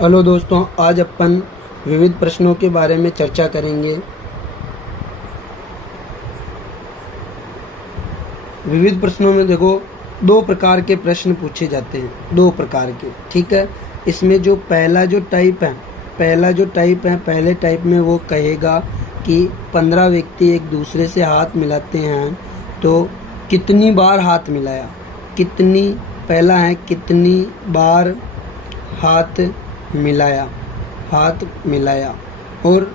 Hello दोस्तों, आज अपन विविध प्रश्नों के बारे में चर्चा करेंगे। विविध प्रश्नों में देखो दो प्रकार के प्रश्न पूछे जाते हैं, दो प्रकार के, ठीक है। इसमें जो पहले टाइप में वो कहेगा कि 15 व्यक्ति एक दूसरे से हाथ मिलाते हैं तो कितनी बार हाथ मिलाया, पहला है कितनी बार हाथ मिलाया और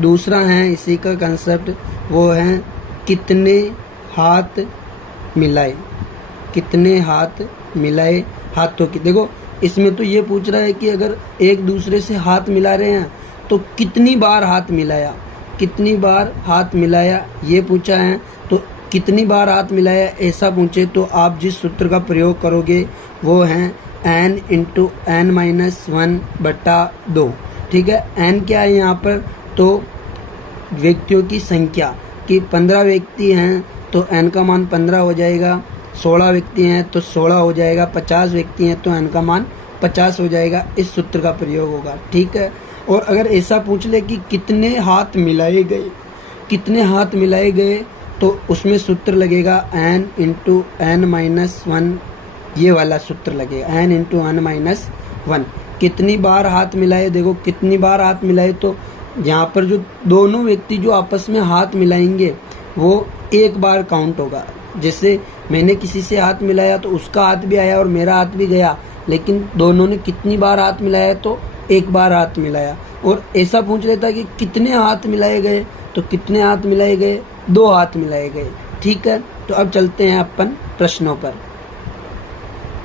दूसरा है इसी का कंसेप्ट, वो है कितने हाथ मिलाए हाथों की। देखो इसमें तो ये पूछ रहा है कि अगर एक दूसरे से हाथ मिला रहे हैं तो कितनी बार हाथ मिलाया ये पूछा है। तो कितनी बार हाथ मिलाया ऐसा पूछे तो आप जिस सूत्र का प्रयोग करोगे वो है n × n-1/2, ठीक है। n क्या है यहाँ पर, तो व्यक्तियों की संख्या कि 15 व्यक्ति हैं तो n का मान 15 हो जाएगा, 16 व्यक्ति हैं तो 16 हो जाएगा, 50 व्यक्ति हैं तो n का मान 50 हो जाएगा। इस सूत्र का प्रयोग होगा, ठीक है। और अगर ऐसा पूछ ले कि कितने हाथ मिलाए गए तो उसमें सूत्र लगेगा n × n-1, ये वाला सूत्र लगेगा n × n-1। कितनी बार हाथ मिलाए, देखो कितनी बार हाथ मिलाए तो यहाँ पर जो दोनों व्यक्ति जो आपस में हाथ मिलाएंगे वो एक बार काउंट होगा। जैसे मैंने किसी से हाथ मिलाया तो उसका हाथ भी आया और मेरा हाथ भी गया, लेकिन दोनों ने कितनी बार हाथ मिलाया तो एक बार हाथ मिलाया। और ऐसा पूछ लेता कि कितने हाथ मिलाए गए तो कितने हाथ मिलाए गए, 2 हाथ मिलाए गए, ठीक है। तो अब चलते हैं अपन प्रश्नों पर।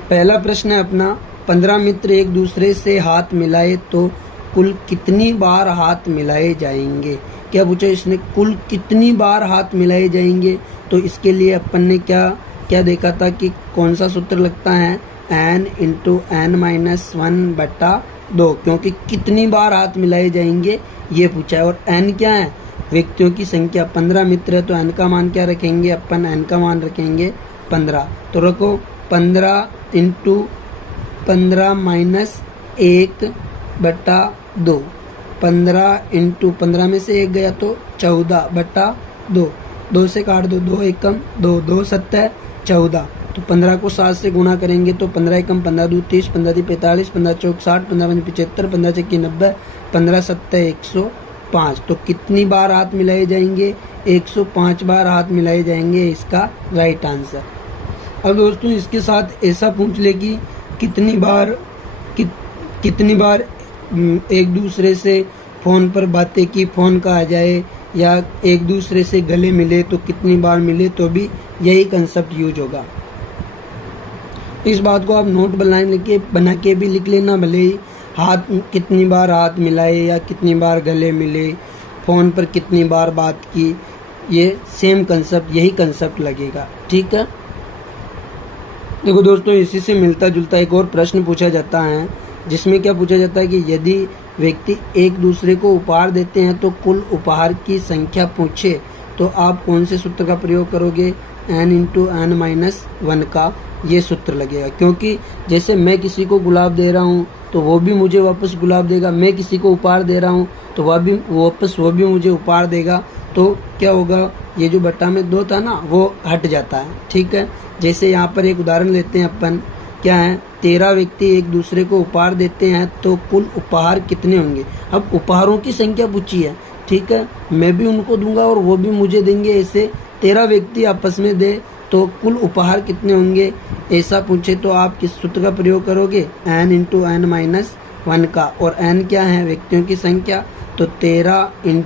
पहला प्रश्न है अपना, 15 मित्र एक दूसरे से हाथ मिलाए तो कुल कितनी बार हाथ मिलाए जाएंगे। क्या पूछा इसने, कुल कितनी बार हाथ मिलाए जाएंगे। तो इसके लिए अपन ने क्या देखा था कि कौन सा सूत्र लगता है, n × n-1/2, क्योंकि कितनी बार हाथ मिलाए जाएंगे ये पूछा है। और n क्या है, व्यक्तियों की संख्या। 15 मित्र है तो n का मान क्या रखेंगे अपन, n का मान रखेंगे 15। तो रखो 15 × 15 - 1/2, 15 × 15 में से 1 गया तो 14/2, 2 से काट दो, 2 एकम 2, 2 7 14। तो 15 को 7 से गुणा करेंगे तो 15 एकम 15 2 30, 15 3 45, 15 4 60, 15 5 75, 15 6 90, 15 7 105। तो कितनी बार हाथ मिलाए जाएंगे, 105 बार हाथ मिलाए जाएंगे, इसका राइट आंसर। अब दोस्तों इसके साथ ऐसा पूछ ले कि कितनी बार एक दूसरे से फ़ोन पर बातें की, फ़ोन कहा जाए, या एक दूसरे से गले मिले तो कितनी बार मिले, तो भी यही कंसेप्ट यूज होगा। इस बात को आप नोट बना के भी लिख लेना, भले ही कितनी बार हाथ मिलाए या कितनी बार गले मिले, फ़ोन पर कितनी बार बात की, ये सेम कंसेप्ट, यही कंसेप्ट लगेगा, ठीक है। देखो दोस्तों इसी से मिलता जुलता एक और प्रश्न पूछा जाता है, जिसमें क्या पूछा जाता है कि यदि व्यक्ति एक दूसरे को उपहार देते हैं तो कुल उपहार की संख्या पूछे तो आप कौन से सूत्र का प्रयोग करोगे, n × n-1 का ये सूत्र लगेगा। क्योंकि जैसे मैं किसी को गुलाब दे रहा हूँ तो वो भी मुझे वापस गुलाब देगा, मैं किसी को उपहार दे रहा हूँ तो वो भी मुझे उपहार देगा। तो क्या होगा, ये जो बट्टा में 2 था ना वो हट जाता है, ठीक है। जैसे यहाँ पर एक उदाहरण लेते हैं अपन, क्या है, 13 व्यक्ति एक दूसरे को उपहार देते हैं तो कुल उपहार कितने होंगे। अब उपहारों की संख्या पूछी है, ठीक है, मैं भी उनको दूंगा और वो भी मुझे देंगे, ऐसे 13 व्यक्ति आपस में दे तो कुल उपहार कितने होंगे ऐसा पूछे तो आप किस सूत्र का प्रयोग करोगे, n × n-1 का। और n क्या है, व्यक्तियों की संख्या, तो 13 ×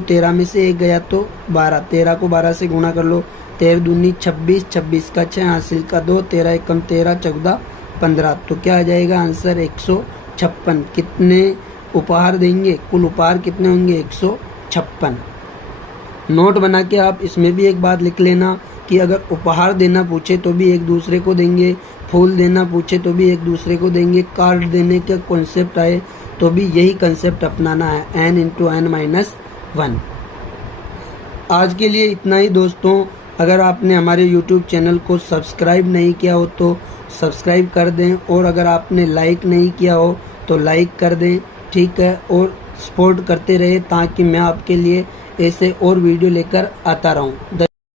13 में से 1 गया तो 12, 13 को 12 से गुणा कर लो, 13 दूनी 26, 26 का 6, हासिल का 2, 13 एकम 13, 14 15। तो क्या आ जाएगा आंसर, 156। कितने उपहार देंगे, कुल उपहार कितने होंगे, 156। नोट बना के आप इसमें भी एक बात लिख लेना कि अगर उपहार देना पूछे तो भी एक दूसरे को देंगे, फूल देना पूछे तो भी एक दूसरे को देंगे, कार्ड देने का कॉन्सेप्ट आए तो भी यही कंसेप्ट अपनाना है, n × n-1। आज के लिए इतना ही दोस्तों। अगर आपने हमारे YouTube चैनल को सब्सक्राइब नहीं किया हो तो सब्सक्राइब कर दें, और अगर आपने लाइक नहीं किया हो तो लाइक कर दें, ठीक है। और सपोर्ट करते रहे ताकि मैं आपके लिए ऐसे और वीडियो लेकर आता रहूं।